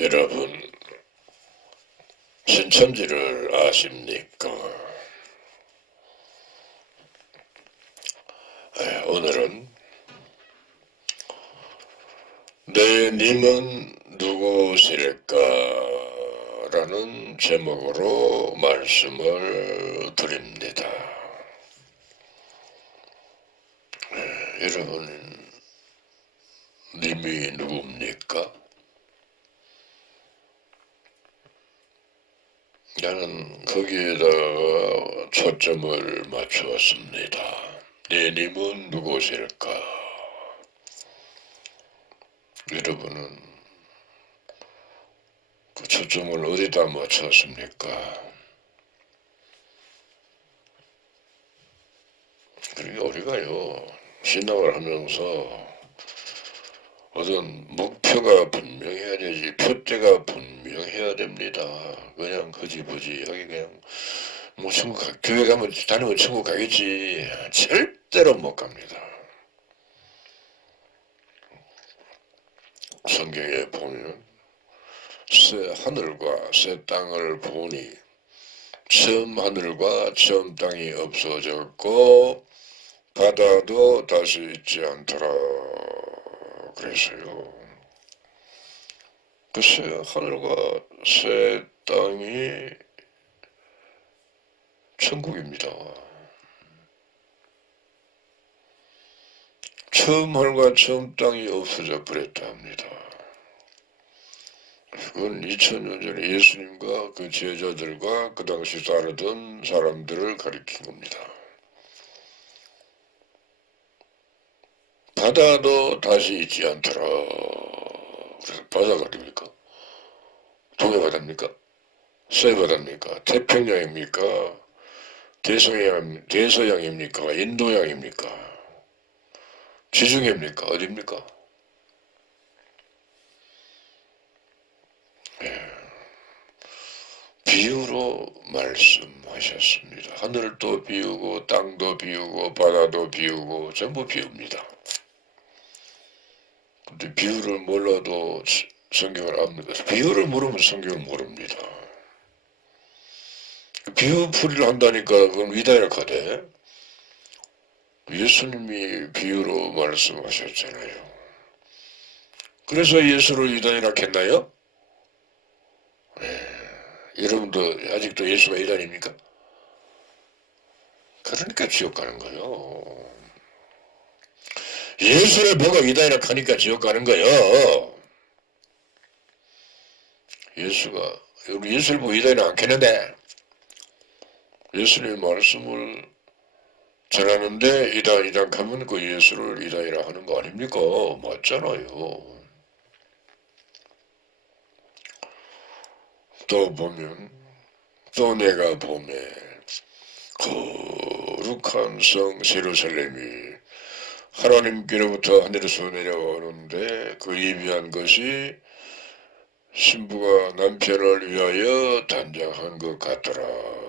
여러분, 신천지를 아십니까? 오늘은 내 님은 누구실까? 라는 제목으로 말씀을 드립니다. 여러분, 님이 누굽니까? 나는 거기에다가 초점을 맞추었습니다. 내 님은 누구실까? 여러분은 그 초점을 어디다 맞추었습니까? 그러니까 우리가요, 신앙을 하면서 어떤 목표가 분명해야 되지, 표대가 분명해야 됩니다. 그냥 흐지부지하게 그냥 뭐 천국 교회 가면 다니면 천국 가겠지, 절대로 못 갑니다. 성경에 보면 새 하늘과 새 땅을 보니 처음 하늘과 처음 땅이 없어졌고 바다도 다시 있지 않더라 그랬어요. 그 새 하늘과 새 땅이 천국입니다. 처음 하늘과 처음 땅이 없어져 버렸다 합니다. 그건 2000년 전에 예수님과 그 제자들과 그 당시 따르던 사람들을 가리킨 겁니다. 바다도 다시 있지 않더라. 그래서 바다가 어딥니까? 동해바다입니까? 서해바다입니까? 태평양입니까? 대서양입니까? 인도양입니까? 지중해입니까? 어딥니까? 비유로 말씀하셨습니다. 하늘도 비우고 땅도 비우고 바다도 비우고 전부 비웁니다. 근데 비유를 몰라도 성경을 압니다. 비유를 모르면 성경을 모릅니다. 비유풀이를 한다니까 그건 위다이라 하대. 예수님이 비유로 말씀하셨잖아요. 그래서 예수를 이단이라 했나요? 여러분도 아직도 예수가 이단입니까? 그러니까 지옥 가는 거요. 예수를 보고 이단이라 하니까 지옥 가는 거요. 예수가 우리 예수를 보고 이단이라 안 했는데 예수님의 말씀을 전하는데 이단 하면 그 예수를 이단이라 하는 거 아닙니까? 맞잖아요. 또 보면 또 내가 보매 거룩한 성 예루살렘이 하나님께로부터 하늘에서 내려오는데 그 예비한 것이 신부가 남편을 위하여 단장한 것 같더라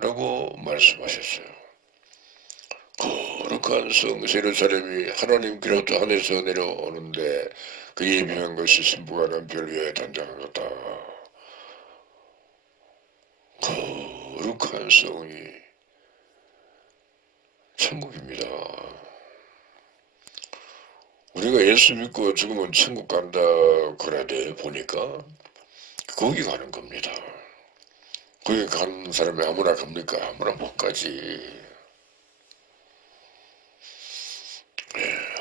라고 말씀하셨어요. 거룩한 성 예루살렘이 하나님께로부터 하늘에서 내려오는데 그 예비한 것이 신부가 남편을 위하여 단장한 것다. 거룩한 성이 천국입니다. 우리가 예수 믿고 죽으면 천국 간다 그래야 돼 보니까 거기 가는 겁니다. 거기 가는 사람이 아무나 갑니까? 아무나 못 가지.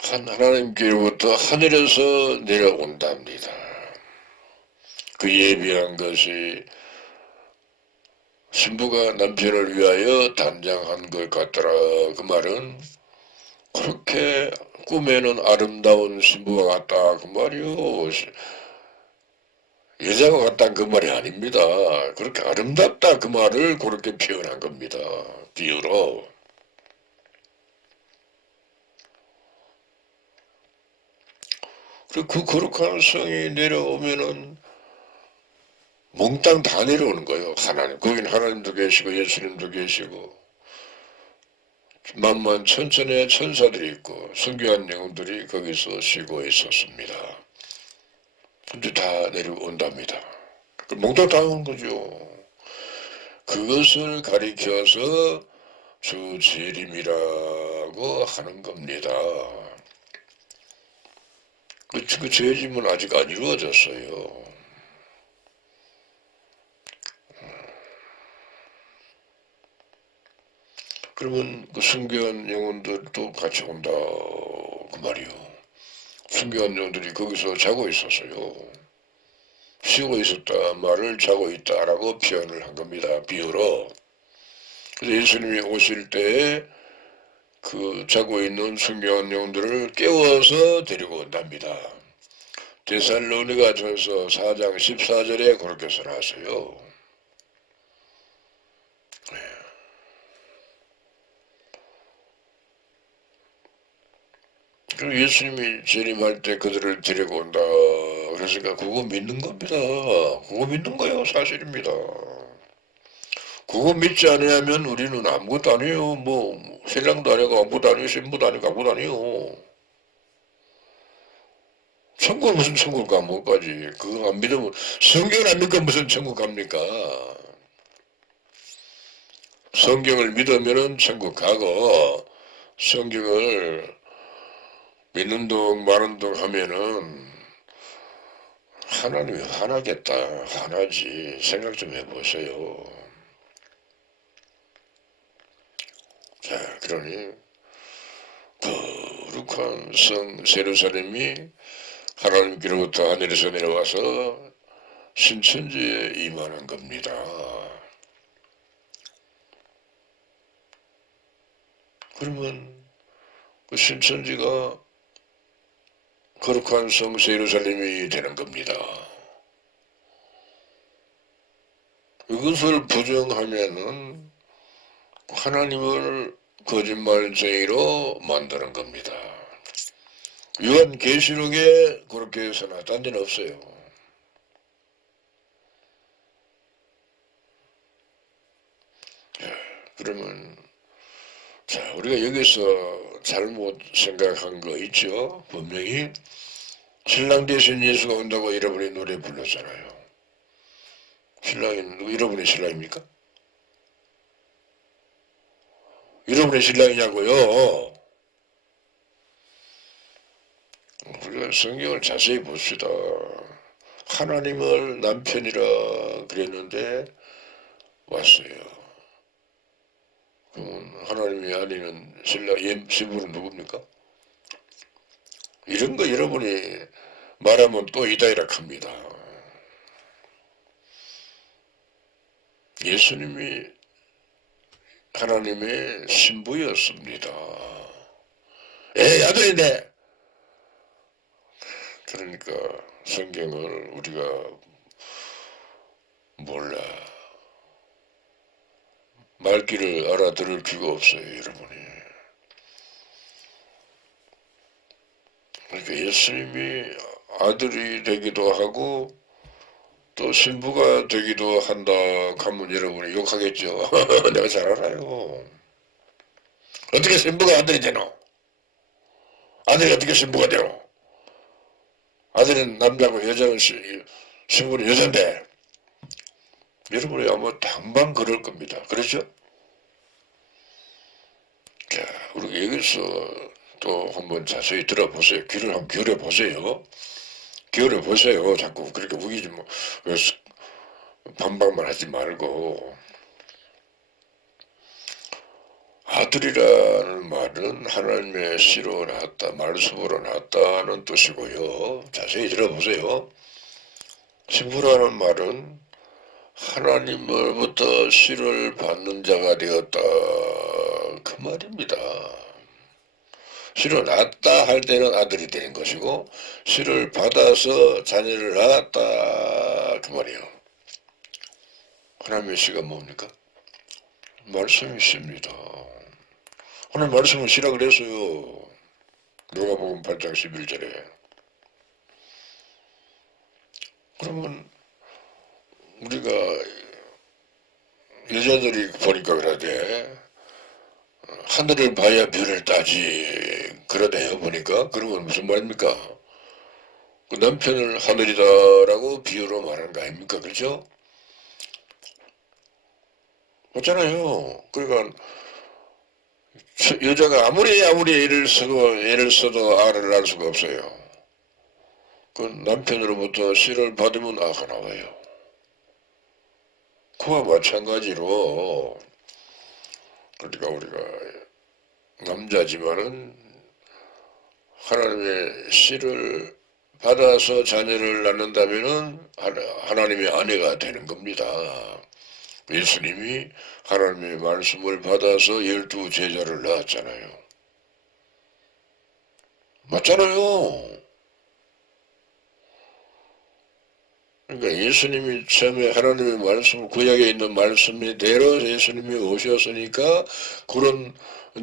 하나님께로부터 하늘에서 내려온답니다. 그 예비한 것이 신부가 남편을 위하여 단장한 것 같더라. 그 말은 그렇게 꿈에는 아름다운 신부가 같다 그 말이요. 여자가 같다는 그 말이 아닙니다. 그렇게 아름답다 그 말을 그렇게 표현한 겁니다. 비유로. 그 거룩한 성이 내려오면은 몽땅 다 내려오는 거예요. 하나님. 거긴 하나님도 계시고 예수님도 계시고 만만 천천의 천사들이 있고 순교한 영혼들이 거기서 쉬고 있었습니다. 근데 다 내려온답니다. 몽땅 다 온 거죠. 그것을 가리켜서 주재림이라고 하는 겁니다. 그 재림은 아직 안 이루어졌어요. 그러면 그 숨겨한 영혼들도 같이 온다 그 말이요. 숨겨한 영혼들이 거기서 자고 있었어요. 쉬고 있었다 말을 자고 있다라고 표현을 한 겁니다. 비유로. 그래서 예수님이 오실 때에 그 자고 있는 숨겨한 영혼들을 깨워서 데리고 온답니다. 데살로니가전서 4장 14절에 그렇게 써놨어요. 그리고 예수님이 재림할 때 그들을 데리고 온다. 그러니까 그거 믿는 겁니다. 그거 믿는 거예요. 사실입니다. 그거 믿지 않으면 우리는 아무것도 아니에요. 뭐 신랑도 아니고 아무것도 아니에요. 신부도 아니고 아무것도 아니에요. 천국 무슨 천국 가 뭐까지. 그거 안 믿으면 성경을 안 믿고 무슨 천국 갑니까? 성경을 믿으면은 천국 가고 성경을 믿는 동 마는 동 하면은 하나님이 화나겠다. 화나지. 생각 좀 해보세요. 자, 그러니 거룩한 성 예루살렘이 하나님께로부터 하늘에서 내려와서 신천지에 임하는 겁니다. 그러면 그 신천지가 거룩한 성 예루살렘이 되는 겁니다. 이것을 부정하면은 하나님을 거짓말쟁이로 만드는 겁니다. 요한계시록에 그렇게 써놨 딴 데는 없어요. 그러면 자 우리가 여기서 잘못 생각한 거 있죠. 분명히 신랑 대신 예수가 온다고 여러분이 노래 불렀잖아요. 신랑이 여러분의 신랑입니까? 여러분의 신랑이냐고요? 우리가 성경을 자세히 봅시다. 하나님을 남편이라 그랬는데 왔어요. 그러면 하나님이 아니는 신랑, 신부는 누굽니까? 이런 거 여러분이 말하면 또 이다이라 합니다. 예수님이 하나님의 신부였습니다. 에이 아들인데. 그러니까 성경을 우리가 몰라. 말귀를 알아들을 귀가 없어요, 여러분이. 그러니까 예수님이 아들이 되기도 하고 또 신부가 되기도 한다 하면 여러분이 욕하겠죠. 내가 잘 알아요. 어떻게 신부가 아들이 되노? 아들이 어떻게 신부가 되노? 아들은 남자고 여자는 신부는 여잔데 여러분이 아마 당방 그럴 겁니다. 그렇죠? 자, 우리 여기서 또 한번 자세히 들어보세요. 귀를 한번 기울여보세요. 기울여보세요. 자꾸 그렇게 우기지 뭐 반박만 하지 말고. 아들이라는 말은 하나님의 씨로 나왔다, 말씀으로 나왔다는 뜻이고요. 자세히 들어보세요. 신부라는 말은 하나님으로부터 씨를 받는 자가 되었다 그 말입니다. 씨를 낳았다 할 때는 아들이 되는 것이고 씨를 받아서 자녀를 낳았다 그 말이에요. 하나님의 씨가 뭡니까? 말씀이 씨입니다. 하나님 말씀은 씨라 그랬어요. 누가복음 8장 11절에. 그러면 우리가 여자들이 보니까 그러대. 하늘을 봐야 별을 따지 그러대요 보니까. 그런 건 무슨 말입니까? 그 남편을 하늘이다라고 비유로 말하는 거 아닙니까? 그렇죠? 맞잖아요. 그러니까 여자가 아무리 애를 써도 알을 낳을 수가 없어요. 그 남편으로부터 씨를 받으면 아가 나와요. 그와 마찬가지로 그러니까 우리가 남자지만은 하나님의 씨를 받아서 자녀를 낳는다면은 하나님의 아내가 되는 겁니다. 예수님이 하나님의 말씀을 받아서 12 제자를 낳았잖아요. 맞잖아요. 그러니까 예수님이 처음에 하나님의 말씀, 구약에 있는 말씀대로 예수님이 오셨으니까 그런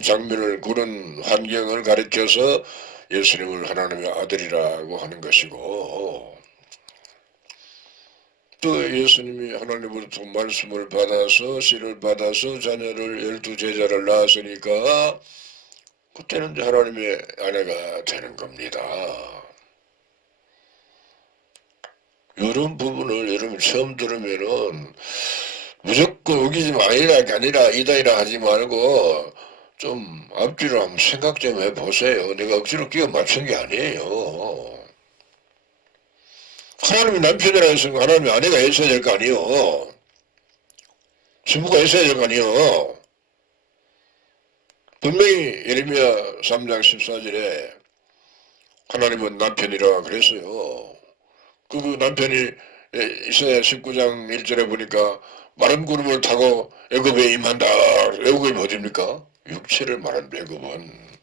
장면을, 그런 환경을 가리켜서 예수님을 하나님의 아들이라고 하는 것이고, 또 예수님이 하나님으로부터 말씀을 받아서 씨를 받아서 자녀를 12 제자를 낳았으니까 그때는 이제 하나님의 아내가 되는 겁니다. 이런 부분을 여러분 처음 들으면은 무조건 우기지마 아니라 이다이라 하지 말고 좀 앞뒤로 한번 생각 좀 해보세요. 내가 억지로 끼워 맞춘 게 아니에요. 하나님이 남편이라 했으니까 하나님이 아내가 있어야 될 거 아니에요. 신부가 있어야 될 거 아니에요. 분명히 예레미야 3장 14절에 하나님은 남편이라 그랬어요. 그 남편이 이사야 19장 1절에 보니까 마른 구름을 타고 애굽에 임한다. 애굽이 어딥니까? 육체를 말한 애굽은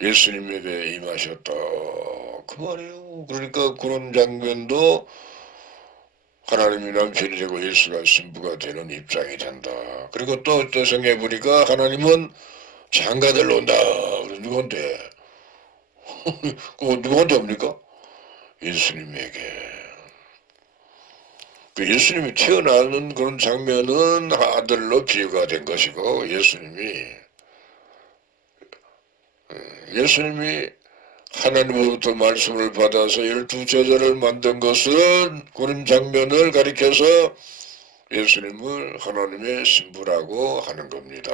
예수님에게 임하셨다. 그 말이에요. 그러니까 그런 장면도 하나님이 남편이 되고 예수가 신부가 되는 입장이 된다. 그리고 또 성경에 보니까 하나님은 장가들로 온다. 누구한테? 그거 누구한테 옵니까? 예수님에게. 그 예수님이 태어나는 그런 장면은 아들로 비유가 된 것이고 예수님이 하나님으로부터 말씀을 받아서 12 제자를 만든 것은 그런 장면을 가리켜서 예수님을 하나님의 신부라고 하는 겁니다.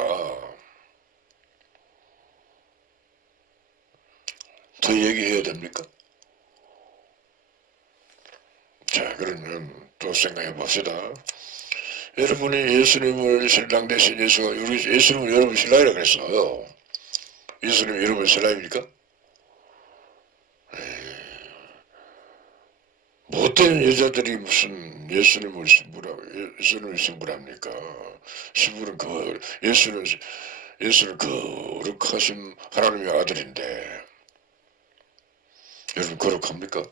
더 얘기해야 됩니까? 자, 그러면 또 생각해 봅시다. 여러분이 예수님을 신랑 대신 예수님은 여러분 신랑이라고 그랬어요. 예수님 여러분 신랑입니까? 못된 여자들이 무슨 예수님을 신부랍니까? 신부는 예수는 거룩하신 하나님의 아들인데 여러분 거룩합니까?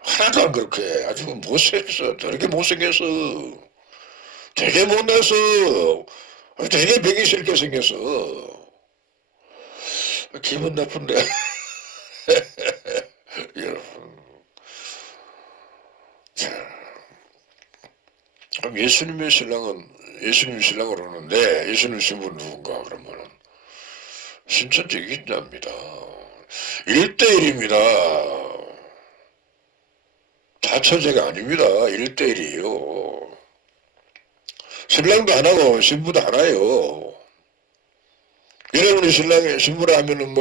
하나도 안 그렇게 아주 못생겼어. 저렇게 못생겼어. 되게 못나서 되게 배기 싫게 생겼어. 기분 나쁜데 여러분. 자, 그럼 예수님의 신랑을 오는데 예수님 신부는 누군가 그러면은 신천지기자입니다. 1대1입니다. 다처제가 아닙니다. 1대1이에요. 신랑도 하나고 신부도 하나예요. 여러분이 신부라 하면은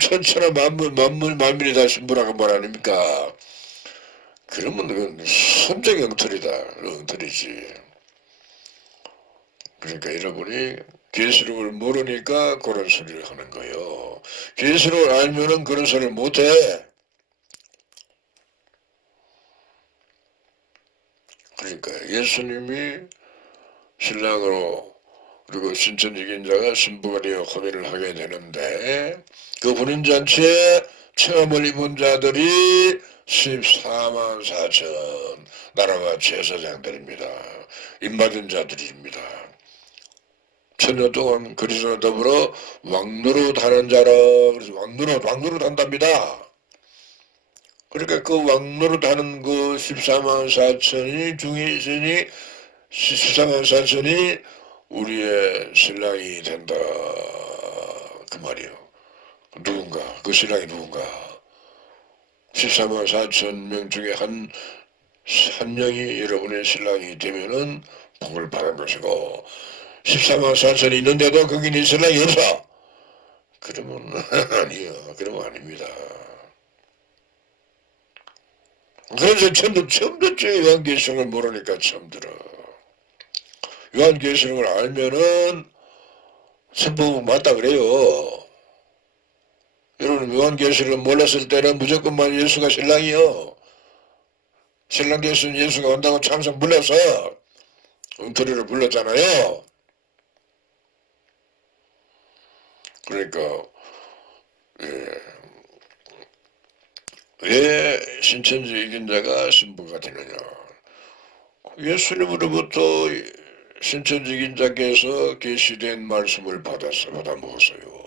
천천하 만물이 다 신부라고 말 아닙니까? 그러면 그건 선정의 엉터리지. 그러니까 여러분이 계시록을 모르니까 그런 소리를 하는 거예요. 계시록을 알면은 그런 소리를 못해. 그러니까 예수님이 신랑으로 그리고 신천지기인자가 신부가 되어 혼인을 하게 되는데 그 혼인잔치에 체험을 입은 자들이 14만 4천 나라와 제사장들입니다. 입맞은 자들입니다. 천년 동안 그리스도와 더불어 왕노릇하는 자라. 그래서 왕노릇 한답니다. 그러니까 그 왕노릇하는 그 14만 4천이 중에 있으니 14만 4천이 우리의 신랑이 된다. 그 말이요. 누군가 그 신랑이 누군가 14만 4천 명 중에 한 명이 여러분의 신랑이 되면은 복을 받은 것이고 14만 4천이 있는데도 거기 네 신랑이 없어. 그러면 아니요. 그러면 아닙니다. 그래서 처음 듣죠. 요한계시록을 모르니까 처음 들어. 요한계시록을 알면은 선포 맞다 그래요. 여러분 요한계시록을 몰랐을 때는 무조건만 예수가 신랑이요. 신랑 되신 예수가 온다고 참석 불러서 엉터리를 불렀잖아요. 그러니까 왜 신천지 이긴 자가 신부가 되느냐. 예수님으로부터 신천지 이긴 자께서 계시된 말씀을 받아 먹었어요.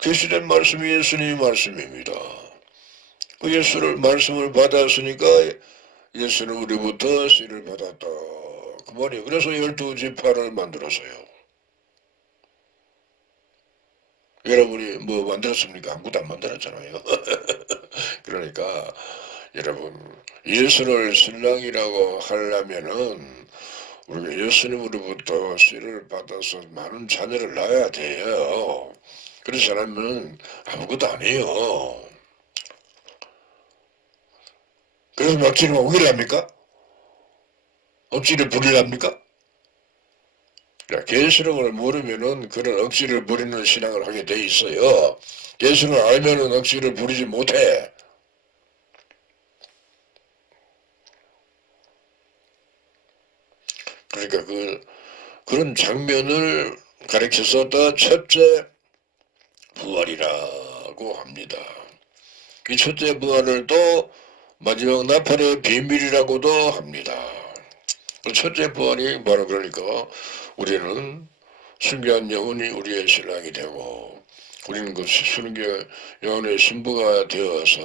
계시된 말씀이 예수님의 말씀입니다. 그 말씀을 받았으니까 예수는 우리부터 씨를 받았다. 그 말이에요. 그래서 12지파를 만들었어요. 여러분이 뭐 만들었습니까? 아무것도 안 만들었잖아요. 그러니까 여러분 예수를 신랑이라고 하려면은 우리가 예수님으로부터 씨를 받아서 많은 자녀를 낳아야 돼요. 그렇지 않으면 아무것도 안 해요. 그래서 억지로 오기를 합니까? 억지를 부리려 합니까? 계시록을 모르면은 그런 억지를 부리는 신앙을 하게 돼 있어요. 계시록을 알면은 억지를 부리지 못해. 그러니까 그런 장면을 가르쳐서 더 첫째 부활이라고 합니다. 이 첫째 부활을 또 마지막 나팔의 비밀이라고도 합니다. 첫째 부활이 바로 그러니까 우리는 순교한 영혼이 우리의 신랑이 되고 우리는 그 순교 영혼의 신부가 되어서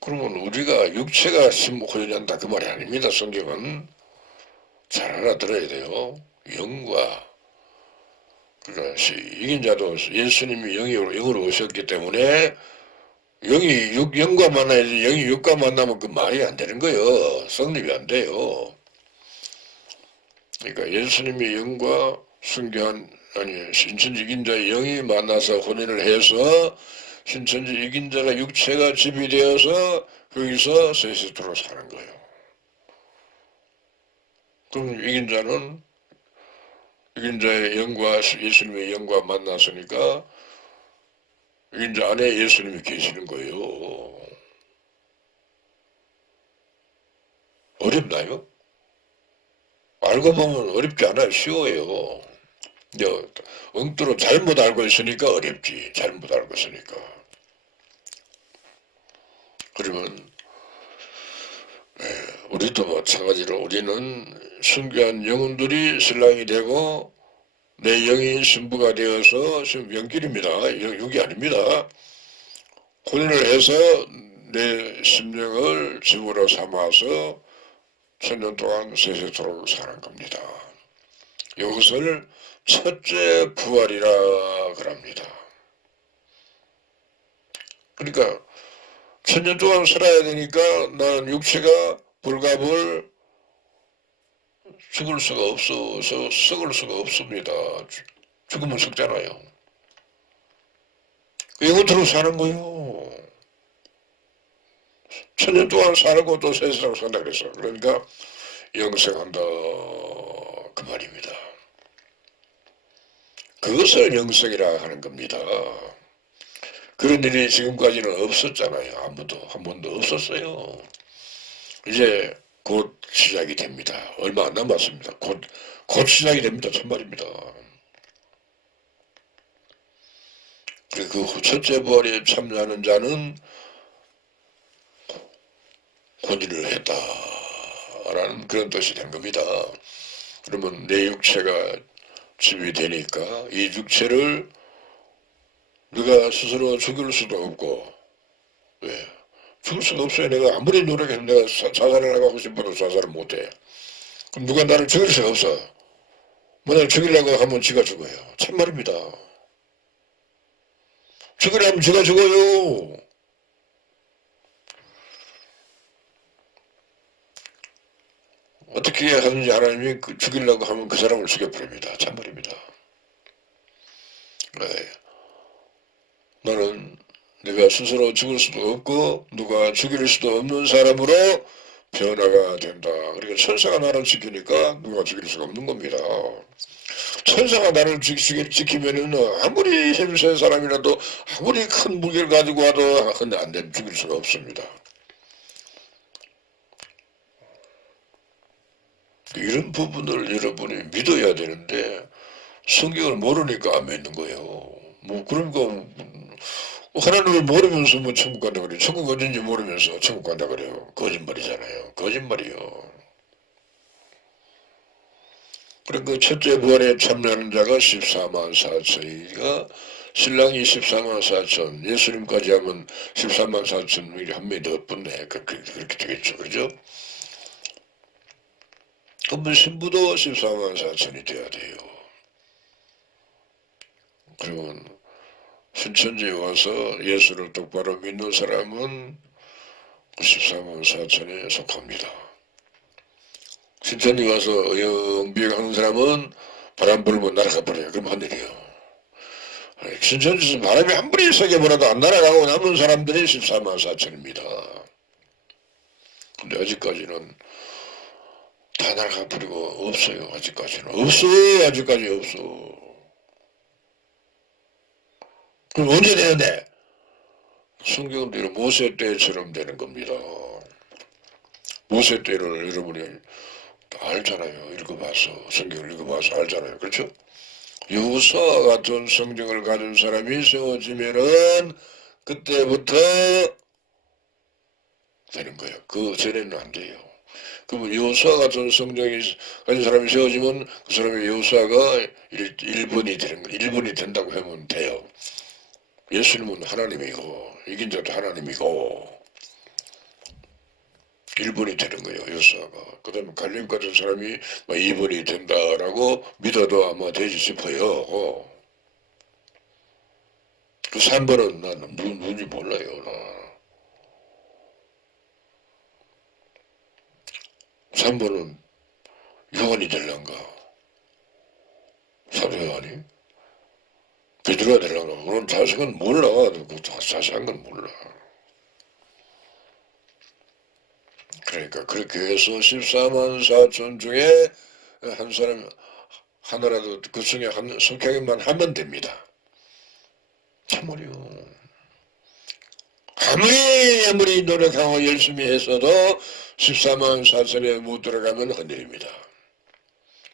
그러면 우리가 육체가 신부코연한다 그 말이 아닙니다. 성경은 잘 알아들어야 돼요. 영과 그러니까 이긴 자도 예수님이 영으로 오셨기 때문에 영과 만나야지 영이 육과 만나면 그 말이 안 되는 거예요. 성립이 안 돼요. 그러니까 예수님의 영과 신천지 이긴 자의 영이 만나서 혼인을 해서 신천지 이긴 자가 육체가 집이 되어서 거기서 세세토록 사는 거예요. 그럼 이긴 자의 영과 예수님의 영과 만났으니까 이긴 자 안에 예수님이 계시는 거예요. 어렵나요? 알고 보면 어렵지 않아요. 쉬워요. 엉뚱로 잘못 알고 있으니까 어렵지. 잘못 알고 있으니까. 그러면 우리도 마찬가지로 우리는 순교한 영혼들이 신랑이 되고 내 영이 신부가 되어서 지금 영길입니다. 육이 아닙니다. 혼인을 해서 내 심령을 집으로 삼아서 천년 동안 세세토록 사는 겁니다. 이것을 첫째 부활이라 그럽니다. 그러니까 천년 동안 살아야 되니까 나는 육체가 불갑을 죽을 수가 없어서 썩을 수가 없습니다. 죽으면 썩잖아요. 영혼으로 사는 거요. 천년 동안 살고 또 세상 산다 그래서 그러니까 영생한다 그 말입니다. 그것을 영생이라 하는 겁니다. 그런 일이 지금까지는 없었잖아요. 한 번도 없었어요. 이제 곧 시작이 됩니다. 얼마 안 남았습니다. 곧 시작이 됩니다. 참말입니다. 그 첫째 부활에 참여하는 자는 혼인을 했다라는 그런 뜻이 된 겁니다. 그러면 내 육체가 집이 되니까 이 육체를 네가 스스로 죽일 수도 없고 왜? 죽을 수가 없어요. 내가 아무리 노력해도 내가 자살을 하고 싶어도 자살을 못해. 그럼 누가 나를 죽일 수가 없어. 만약 죽이려고 하면 지가 죽어요. 참말입니다. 죽으려면 제가 죽어요. 어떻게 하든지 하나님이 죽이려고 하면 그 사람을 죽여버립니다. 참말입니다. 네. 나는 내가 스스로 죽을 수도 없고 누가 죽일 수도 없는 사람으로 변화가 된다. 그러니까 천사가 나를 지키니까 누가 죽일 수가 없는 겁니다. 천사가 나를 지키면은 아무리 힘센 사람이라도 아무리 큰 무게를 가지고 와도 근데 안 되면 죽일 수는 없습니다. 이런 부분을 여러분이 믿어야 되는데 성경을 모르니까 안 믿는 거예요. 뭐 그러니까 하나님을 모르면서 뭐 천국 간다 그래요. 천국 어딘지 모르면서 천국 간다 그래요. 거짓말이잖아요. 거짓말이요. 그리고 첫째 부활에 참여하는 자가 14만 4천이가 신랑이 14만 4천, 예수님까지 하면 14만 4천이 한 명이 더 붙네. 그렇게 되겠죠. 그죠? 그러면 신부도 14만 4천이 돼야 돼요. 그러면 신천지에 와서 예수를 똑바로 믿는 사람은 14만 4천에 속합니다. 신천지 와서 영비하는 사람은 바람 불면 날아가 버려요. 그럼 하늘이에요. 신천지에서 바람이 한 불이 세게 불어도 안 날아가고 남은 사람들이 14만 4천입니다. 근데 아직까지는 다 날아가 버리고 없어요. 아직까지는. 없어요. 아직까지 없어. 그럼 언제 되는데? 성경대로 모세 때처럼 되는 겁니다. 모세 때를 여러분이 알잖아요. 읽어봐서 성경을 읽어봐서 알잖아요. 그렇죠? 여호수아와 같은 성경을 가진 사람이 세워지면은 그때부터 되는 거예요. 그 전에는 안 돼요. 그러면 여호수아 같은 성경이 가진 사람이 세워지면 그 사람의 여호수아가 1번이 되는 거, 1번이 된다고 하면 돼요. 예수님은 하나님이고 이긴 자도 하나님이고 1번이 되는 거예요. 여호수아가. 그 다음에 갈렙 같은 사람이 2번이 된다라고 믿어도 아마 되지 싶어요. 그 3번은 나는 누군지 몰라요. 나. 3번은 요한이 될란가? 사도 요한이? 베드로가 될란가? 그런 자세한 몰라. 자세한 건 몰라. 그러니까 그렇게 해서 14만 4천 중에 한 사람 하나라도 그 중에 한 속하기만 하면 됩니다. 참말이요. 아무리 노력하고 열심히 했어도 14만 4천에 못 들어가면 헌일입니다.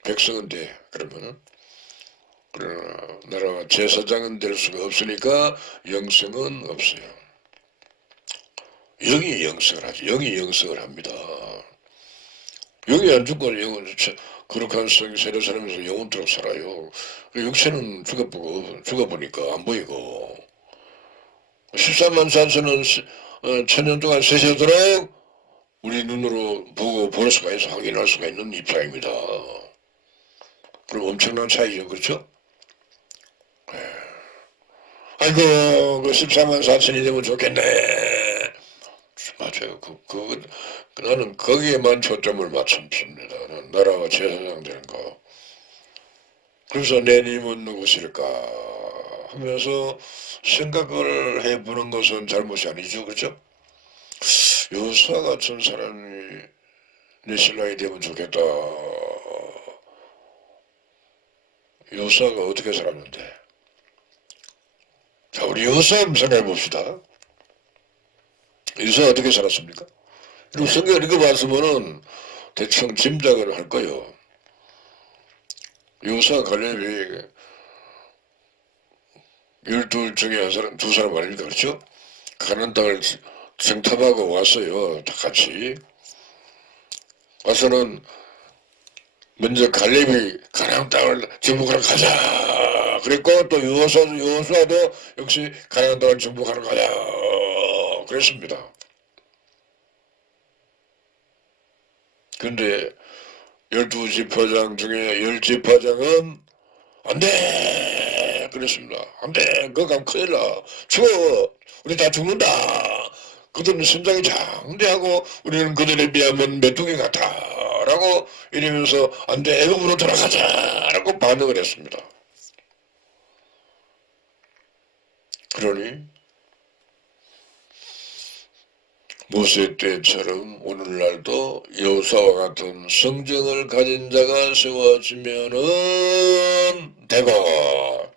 백성은 돼. 그러면은 그러나 나라가 제사장은 될 수가 없으니까 영성은 없어요. 영이 영성을 하지. 영이 영성을 합니다. 영이 안 죽고 영은 거룩한 성이 새로 살면서 영원토록 살아요. 육체는 죽어보니까 안 보이고 14만 4천은 천년 동안 세세도록 우리 눈으로 보고 볼 수가 있어 확인할 수가 있는 입장입니다. 그럼 엄청난 차이죠. 그렇죠? 아이고 그 14만 4천이 되면 좋겠네. 맞아요. 나는 거기에만 초점을 맞췄습니다. 나라가 제사장 되는 거. 그래서 내 님은 누구실까 하면서 생각을 해보는 것은 잘못이 아니죠. 그렇죠? 여호수아 같은 사람이 내 신랑이 되면 좋겠다. 여호수아가 어떻게 살았는데? 자, 우리 여호수아 한번 생각해 봅시다. 여호수아 어떻게 살았습니까? 그리고 성경을 읽어봤으면은 대충 짐작을 할 거예요. 여호수아 갈렙이 12 중에 두 사람 아닙니까? 그렇죠? 가나안 땅을 정탐하고 왔어요. 다 같이. 와서는 먼저 갈렙이 가나안 땅을 정복하러 가자. 그랬고 또 여호수아도 역시 가나안 땅을 정복하러 가자. 그랬습니다. 근데 12지파장 중에 10지파장은 안 돼! 그래서 그랬습니다. 안 돼, 그거 가면 큰일 나. 죽어. 우리 다 죽는다. 그들은 심장이 장대하고 우리는 그들에 비하면 메뚜기 같아. 라고 이러면서 안 돼, 애굽으로 돌아가자. 라고 반응을 했습니다. 그러니 모세 때처럼 오늘날도 여호수아와 같은 성정을 가진 자가 세워지면은 되고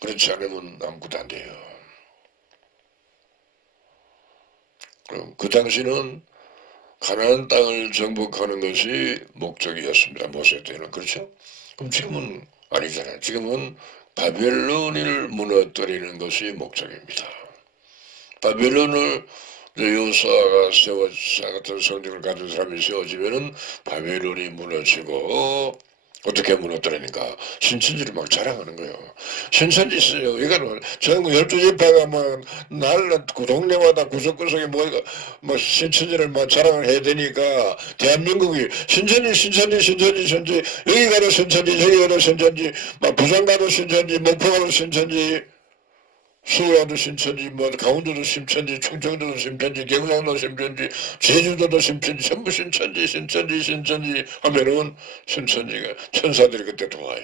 그렇지 않으면 아무것도 안 돼요. 그럼 그 당시는 가나안 땅을 정복하는 것이 목적이었습니다. 모세 때는. 그렇죠? 그럼 지금은 아니잖아요. 지금은 바벨론을 무너뜨리는 것이 목적입니다. 바벨론을 여호수아가 같은 성전을 가진 사람이 세워지면은 바벨론이 무너지고 어떻게 무너뜨리는가? 신천지를 막 자랑하는 거예요. 신천지 있어요. 이거는 전국 12지파가 막 날라 그 동네마다 구석구석에 뭐 신천지를 막 자랑을 해야 되니까 대한민국이 신천지 여기 가도 신천지 저기 가도 신천지 막 부산 가도 신천지 목포 가도 신천지 서울도 신천지, 뭐 강원도도 신천지, 충청도도 신천지, 경상도 신천지, 제주도도 신천지, 전부 신천지 하면은 신천지가 천사들이 그때 도와요.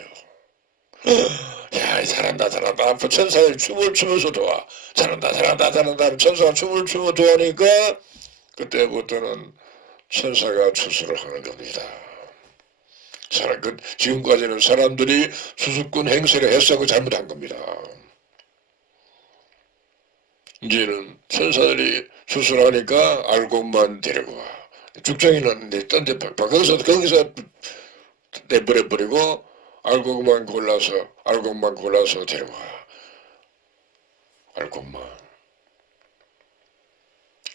야, 잘한다. 천사들이 춤을 추면서 도와. 잘한다. 천사가 춤을 추면서 도와니까 그때부터는 천사가 추수를 하는 겁니다. 지금까지는 사람들이 수수꾼 행세를 했어고 잘못한 겁니다. 이제는 천사들이 수술하니까 알곡만 데리고 와. 죽정이는 딴데 거기서 내버려버리고 알곡만 골라서 데리고 와. 알곡만.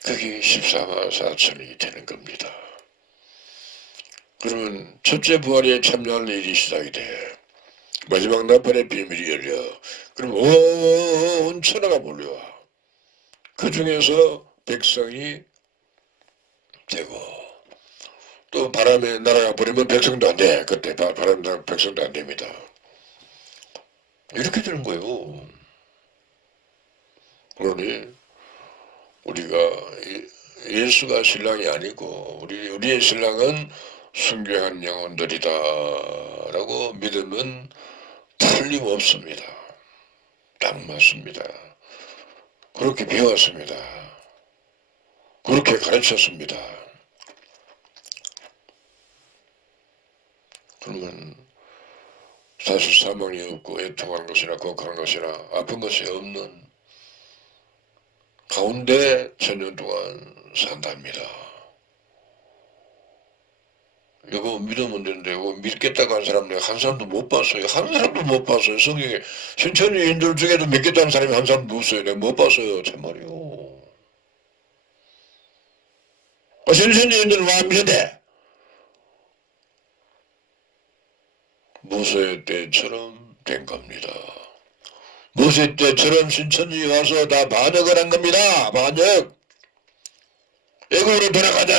그게 14만 4천이 되는 겁니다. 그러면 첫째 부활에 참여할 일이 시작이 돼. 마지막 나팔의 비밀이 열려. 그럼 온 천하가 몰려와. 그 중에서 백성이 되고 또 바람에 날아가 버리면 백성도 안 돼. 그때 바람 날 백성도 안 됩니다. 이렇게 되는 거예요. 그러니 우리가 예수가 신랑이 아니고 우리의 신랑은 순교한 영혼들이다 라고 믿으면 틀림없습니다. 딱 맞습니다. 그렇게 배웠습니다. 그렇게 가르쳤습니다. 그러면 사실 사망이 없고 애통한 것이나 걱한 것이나 아픈 것이 없는 가운데 천년 동안 산답니다. 이거 믿으면 되는데 이거 믿겠다고 한 사람 내가 한 사람도 못 봤어요. 한 사람도 못 봤어요. 성경에 신천지인들 중에도 믿겠다는 사람이 한 사람도 없어요. 내가 못 봤어요. 참말이요. 신천지인들은 왜 안 믿는데? 모세 때처럼 된 겁니다. 모세 때처럼 신천지 와서 다 반역을 한 겁니다. 반역. 애국으로 돌아가자.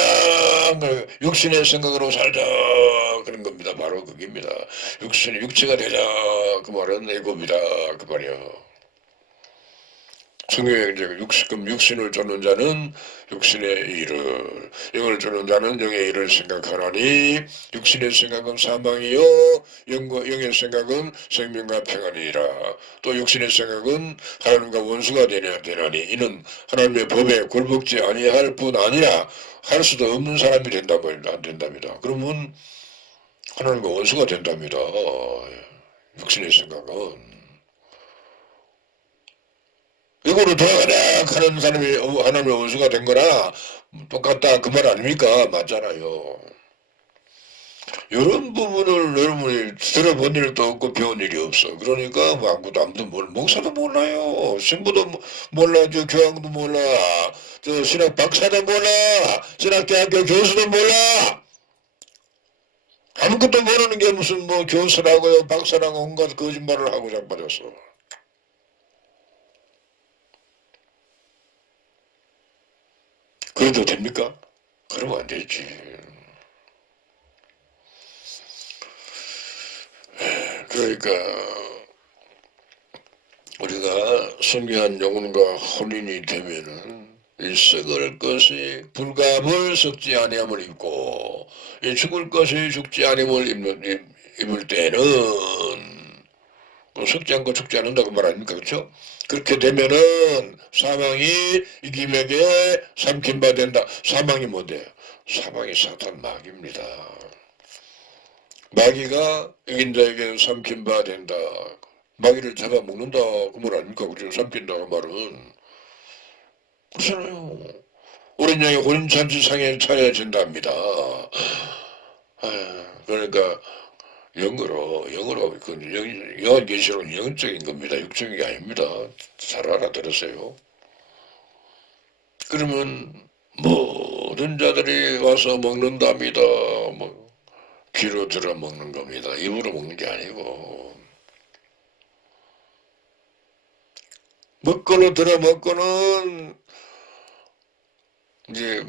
육신의 생각으로 살자. 그런 겁니다. 바로 그겁니다. 육체가 되자. 그 말은 애국이다. 그 말이요. 성경에 이제 육신을 쫓는 자는 육신의 일을, 영을 쫓는 자는 영의 일을 생각하나니 육신의 생각은 사망이요 영의 생각은 생명과 평안이라. 또 육신의 생각은 하나님과 원수가 되나니 이는 하나님의 법에 굴복지 아니할 뿐 아니라 할 수도 없는 사람이 안 된답니다. 그러면 하나님과 원수가 된답니다. 육신의 생각은. 이거로 돌아가라 하는 사람이 하나님의 원수가 된 거나 똑같다 그 말 아닙니까? 맞잖아요. 이런 부분을 여러분이 들어본 일도 없고 배운 일이 없어. 그러니까 뭐 아무도 목사도 몰라요. 신부도 몰라. 저 교황도 몰라. 저 신학 박사도 몰라. 신학대학교 교수도 몰라. 아무것도 모르는 게 무슨 뭐 교수라고요 박사라고 온갖 거짓말을 하고 자빠졌어. 그래도 됩니까? 그러면 안 되지. 그러니까 우리가 순교한 영혼과 혼인이 되면은 이 썩을 것이 불갑을 썩지 아니함을 입고 이 죽을 것이 죽지 아니함을 입을 때는 썩지 않고 죽지 않는다고 말 아닙니까? 그렇죠? 그렇게 되면은 사망이 이김에게 삼킨 바 된다. 사망이 뭔데요? 사망이 사탄 마귀입니다. 마귀가 이긴 자에게 삼킨 바 된다. 마귀를 잡아먹는다 그 말 아닙니까? 그죠? 삼킨다고 말은 그렇잖아요. 어린 양이 혼인잔치상에 차려진답니다. 그러니까 영어로 영원 계시록은 영적인 겁니다. 육적인 게 아닙니다. 잘 알아들으세요. 그러면 모든 자들이 와서 먹는답니다. 뭐 귀로 들어 먹는 겁니다. 입으로 먹는 게 아니고 먹고는 들어 먹고는 이제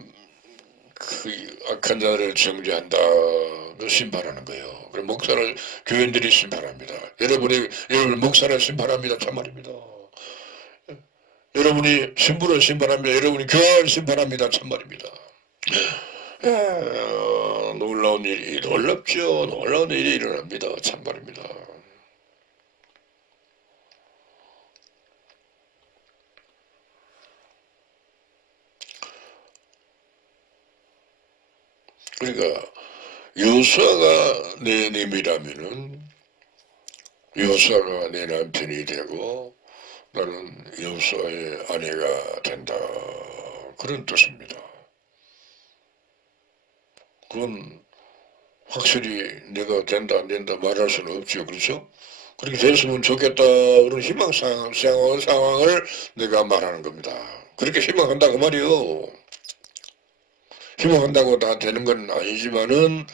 그 악한 자를 정죄한다. 그 심판하는 거예요. 그럼 목사를 교인들이 심판합니다. 여러분 목사를 심판합니다. 참말입니다. 여러분이 신부를 심판합니다. 여러분이 교회를 심판합니다. 참말입니다. 놀라운 일이 놀랍죠. 놀라운 일이 일어납니다. 참말입니다. 그러니까 요수아가 내 님이라면은 요수아가 내 남편이 되고 나는 요수아의 아내가 된다. 그런 뜻입니다. 그건 확실히 내가 된다 안 된다 말할 수는 없죠. 그렇죠? 그렇게 됐으면 좋겠다 그런 희망 상황을 내가 말하는 겁니다. 그렇게 희망한다 그 말이요. 희망한다고 다 되는 건 아니지만은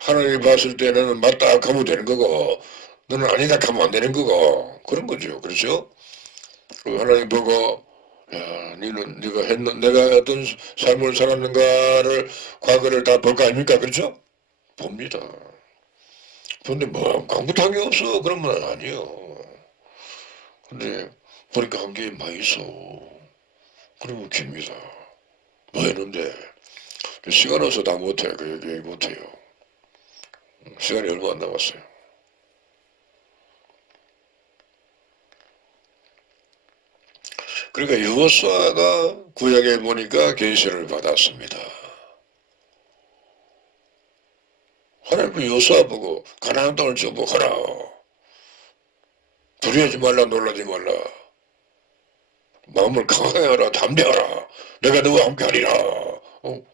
하나님이 봤을 때는 맞다 하면 되는 거고 너는 아니다 하면 안 되는 거고 그런 거죠. 그렇죠? 하나님 보고 야, 내가 어떤 삶을 살았는가를 과거를 다 볼 거 아닙니까? 그렇죠? 봅니다. 근데 뭐 아무것도 게 없어 그러면 아니요. 근데 보니까 한 게 많이 있어. 그러면 깁니다. 뭐 했는데 시간 없어 다 못해. 그 얘기 못해요. 시간이 얼마 안 남았어요. 그러니까 여호수아가 구약에 보니까 계시를 받았습니다. 하나님 여호수아 보고 가나안 땅을 정복하라. 두려워하지 말라 놀라지 말라. 마음을 강하게 하라 담대하라. 내가 너와 함께 하리라.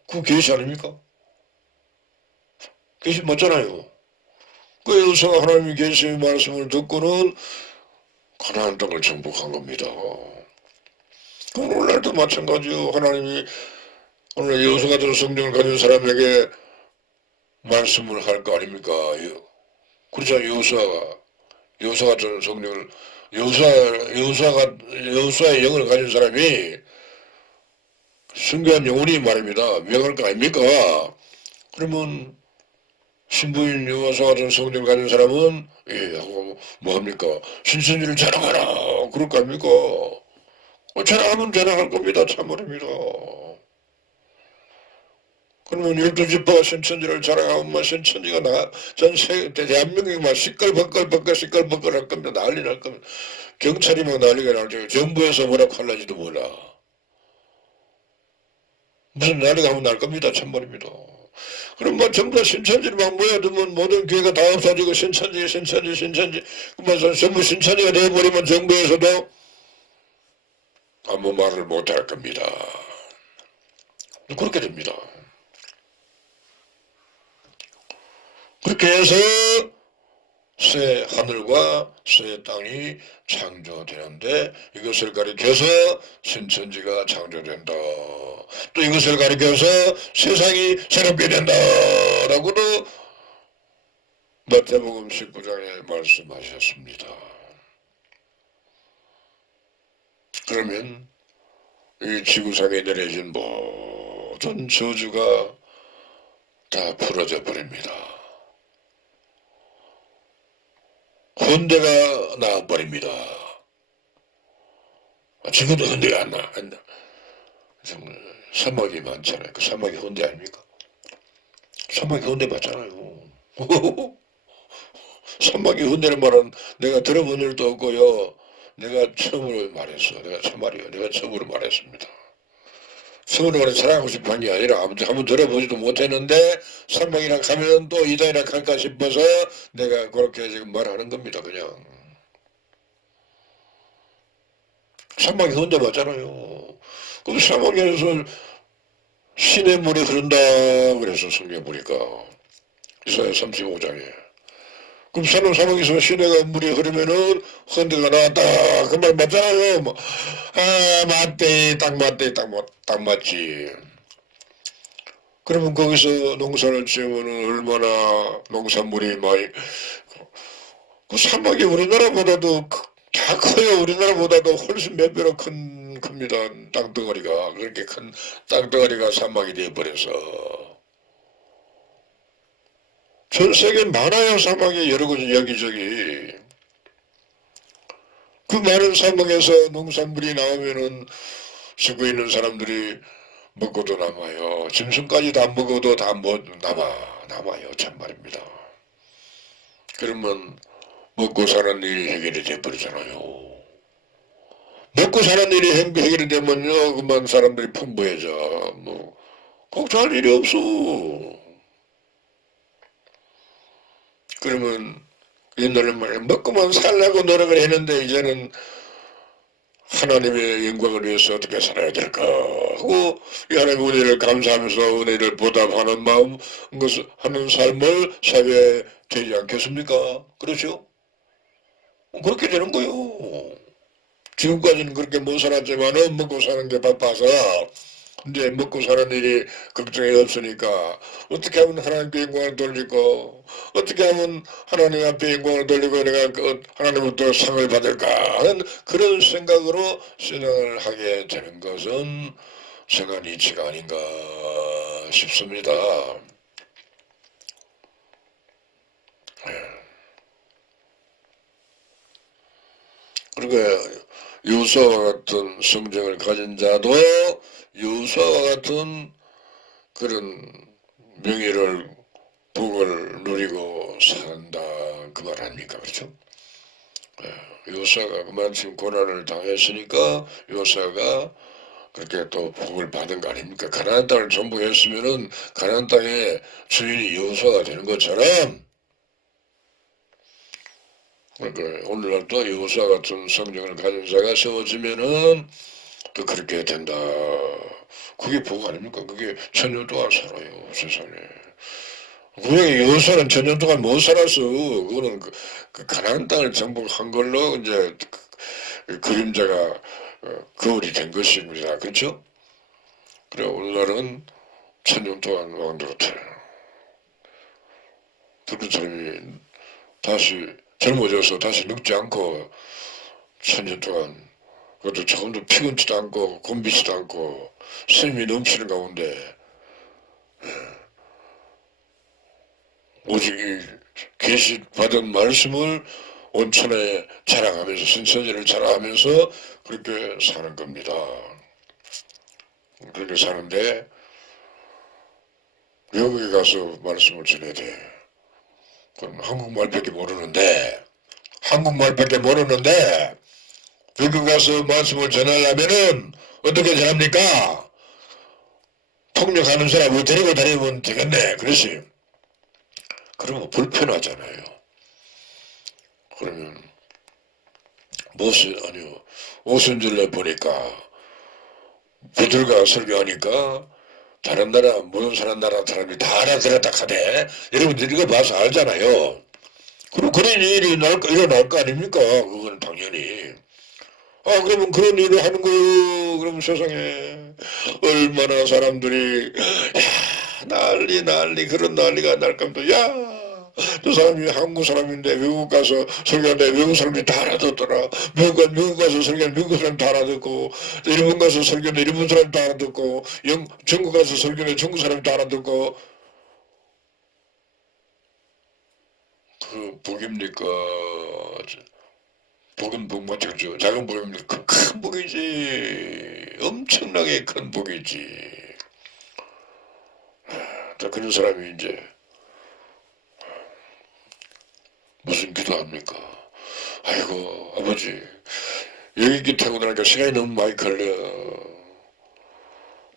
그 계시 아닙니까? 계시 맞잖아요. 그 여호수아가 하나님의 계시의 말씀을 듣고는 가나안 땅을 정복한 겁니다. 오늘날도 마찬가지요. 하나님이 오늘 여호수 같은 성령을 가진 사람에게 말씀을 할 거 아닙니까? 그렇죠. 여호수 같은 성령을 여호수아의 영을 가진 사람이 순교한 영혼이 말입니다. 명할 거 아닙니까? 그러면 신부인 여호수 같은 성령을 가진 사람은 하고 뭐 합니까? 신천지를 자랑하라. 그럴 거 아닙니까? 자랑하면 자랑할 겁니다. 참말입니다. 그러면 12지파가 신천지를 자랑하면 신천지가 전 대한민국이 막 시끌벅걸 할 겁니다. 난리 날 겁니다. 경찰이 막 난리가 날죠. 정부에서 뭐라고 할는지도 몰라. 무슨 난리가 하면 날 겁니다. 참말입니다. 그럼 뭐 전부 다 신천지를 막 모여두면 모든 교회가 다 없어지고 신천지 그러면서 전부 신천지가 되어버리면 정부에서도 아무 말을 못 할 겁니다. 그렇게 됩니다. 그렇게 해서 새 하늘과 새 땅이 창조되는데 이것을 가리켜서 신천지가 창조된다. 또 이것을 가리켜서 세상이 새롭게 된다라고도 마태복음 19장에 말씀하셨습니다. 그러면 이 지구상에 내려진 모든 저주가 다 풀어져 버립니다. 혼대가 나와버립니다. 지금도 헌대가 안 나. 정말 사막이 많잖아요. 그 사막이 헌대 아닙니까? 사막이 헌대 맞잖아요. 사막이 헌대는 말은 내가 들어본 일도 없고요. 내가 처음으로 말했어. 내가 참말이요. 내가 처음으로 말했습니다. 서울을 자랑하고 싶은 게 아니라 아무튼 한번 들어보지도 못했는데 사막이랑 가면 또 이단이랑 갈까 싶어서 내가 그렇게 지금 말하는 겁니다. 그냥. 사막이 헌대 맞잖아요. 그럼 사막에서 신의 물이 흐른다 그래서 성경 보니까 이사야 35장에 그럼 사는 사막에서 시내가 물이 흐르면은 헌대가 나왔다 그 말 맞잖아요. 뭐, 아 맞대 딱 맞대 딱 맞지. 그러면 거기서 농사를 지으면 얼마나 농산물이 많이 그 사막이 우리나라보다도 다 커요. 우리나라보다도 훨씬 몇 배로 큽니다. 땅덩어리가 그렇게 큰 땅덩어리가 사막이 되어버려서 전 세계 많아요. 사막이 여러 곳 여기저기. 그 많은 사막에서 농산물이 나오면은 쓰고 있는 사람들이 먹고도 남아요. 짐승까지 다 먹어도 다 남아요. 참말입니다. 그러면 먹고 사는 일이 해결이 돼버리잖아요. 먹고 사는 일이 해결이 되면요. 그만 사람들이 풍부해져. 뭐 걱정할 일이 없어. 그러면 옛날에 말해 먹고만 살라고 노력을 했는데 이제는 하나님의 영광을 위해서 어떻게 살아야 될까 하고 하나님의 은혜를 감사하면서 은혜를 보답하는 마음 하는 삶을 살게 되지 않겠습니까? 그렇죠? 그렇게 되는 거요. 지금까지는 그렇게 못 살았지만은 먹고 사는 게 바빠서 이제 먹고 사는 일이 걱정이 없으니까 어떻게 하면 하나님께 영광을 돌리고 어떻게 하면 하나님 앞에 영광을 돌리고 내가 하나님부터 상을 받을까 하는 그런 생각으로 신앙을 하게 되는 것은 생활 이치가 아닌가 싶습니다. 그러니까 요수와 같은 성정을 가진 자도 요수와 같은 그런 명예를 복을 누리고 산다 그 말 아닙니까? 그렇죠? 요사가 그만큼 고난을 당했으니까 요사가 그렇게 또 복을 받은 거 아닙니까? 가나안 땅을 정복했으면은 가나안 땅의 주인이 요사가 되는 것처럼 그러니까 오늘날도 요사 같은 성정을 가진 자가 세워지면은 또 그렇게 된다. 그게 복 아닙니까? 그게 천년 동안 살아요 세상에. 왜 요사는 천년 동안 못 살았어. 그거는 그 가나안 땅을 정복한 걸로 이제 그림자가 거울이 된 것입니다. 그렇죠? 그래 오늘날은 천년 동안 왕노릇해. 그런 사람이 다시 젊어져서 다시 늙지 않고 천년 동안 그것도 조금도 피곤치도 않고 곤비지도 않고 힘이 넘치는 가운데 오직 이 계시 받은 말씀을 온천에 자랑하면서 신천지를 자랑하면서 그렇게 사는 겁니다. 그렇게 사는데 외국에 가서 말씀을 전해야 돼. 그럼 한국말밖에 모르는데 외국 가서 말씀을 전하려면은 어떻게 전합니까? 통역하는 사람을 데리고 다니면 되겠네. 그렇지. 그러면 불편하잖아요. 그러면 오순절에 보니까 부들가 설교하니까 다른 나라 모든 나라 사람이 다 알아들었다 하대. 여러분들 이거 봐서 알잖아요. 그럼 그런 일이 일어날 거 아닙니까? 그건 당연히. 아 그러면 그런 일을 하는 거요. 그럼 세상에 얼마나 사람들이 야 난리 그런 난리가 날 겁니다. 야 저 사람이 한국 사람인데 외국 가서 설교하는데 외국 사람들이 다 알아듣더라. 미국 가서 설교하는 미국 사람 다 알아듣고 일본 가서 설교하는 일본 사람 다 알아듣고 중국 가서 설교하는 중국 사람 다 알아듣고 그 복입니까? 복은 복 마찬가지죠. 작은 복입니까? 큰 큰 복이지. 엄청나게 큰 복이지. 자, 그런 사람이 이제 무슨 기도합니까? 아이고 아버지 여기 타고 나니까 시간이 너무 많이 걸려.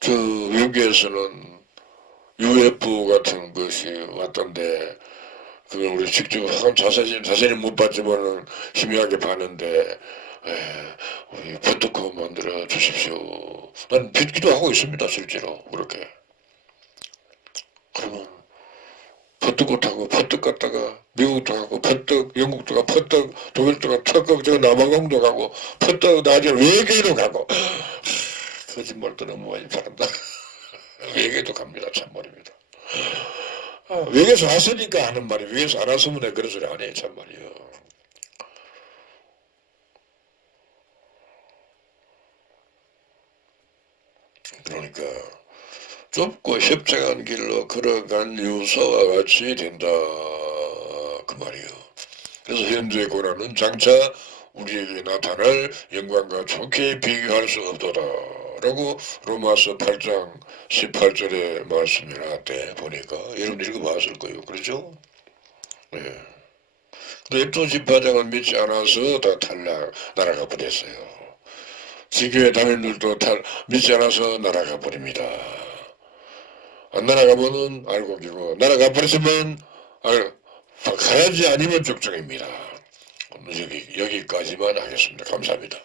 저 외국에서는 UFO 같은 것이 왔던데 그걸 우리 직접 자세히 못 봤지만은 희미하게 봤는데 우리 버터컵 만들어 주십시오. 난 빚기도 하고 있습니다 실제로 그렇게. 그러면 퍼뜩 타고 퍼뜩 갔다가 미국도 가고 퍼뜩 영국도 가고 퍼뜩 독일도 가고 퍼뜩 저 남아공도 가고 퍼뜩 나중에 외계로 가고 거짓말도 너무 많이 바란다. 외계도 갑니다 참말입니다. 외계에서 왔으니까 하는 말이 외계에서 안 왔으면 내가 그런 소리 안 해 참말이요. 그러니까 좁고 협착한 길로 걸어간 유서와 같이 된다 그 말이요. 그래서 현재의 고난은 장차 우리에게 나타날 영광과 좋게 비교할 수 없도다 라고 로마서 8장 18절의 말씀이 나한테 보니까 여러분 읽어봤을 거예요. 그렇죠? 네. 근데 또 집화장은 믿지 않아서 다 날아가 버렸어요. 지교회 담임들도 믿지 않아서 날아가 버립니다. 안 날아가면은 알고 기고 날아가 버렸으면 가야지 아니면 적정입니다. 여기까지만 하겠습니다. 감사합니다.